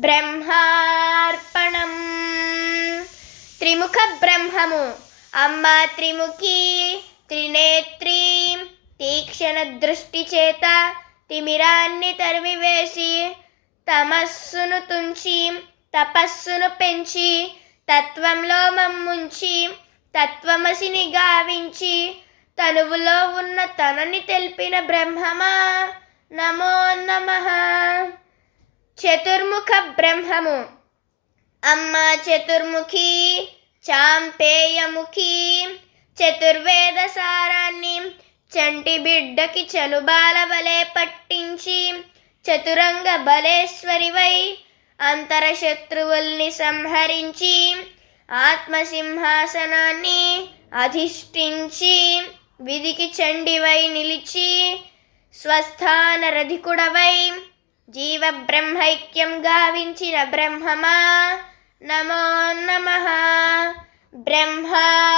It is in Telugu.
బ్రహ్మార్పణం. త్రిముఖ బ్రహ్మము అమ్మ త్రిముఖి త్రినేత్రి తీక్షణ దృష్టి చేత తిమిరాన్ని తరిమివేసి తమస్సును తుంచి తపస్సును పెంచి తత్వంలో మమ్ముంచి తత్వమసిని గావించి తనువులో ఉన్న తనని తెలిపిన బ్రహ్మమా నమో నమః. చతుర్ముఖ బ్రహ్మము అమ్మ చతుర్ముఖి చాంపేయముఖి చతుర్వేద సారాన్ని చంటి బిడ్డకి చనుబాల వలె పట్టించి చతురంగ బలేశ్వరివై అంతర శత్రువుల్ని సంహరించి ఆత్మసింహాసనాన్ని అధిష్ఠించి విధికి చండివై నిలిచి స్వస్థాన రధికుడవై జీవ బ్రహ్మైక్యం గావించిన బ్రహ్మమా నమో నమః. బ్రహ్మా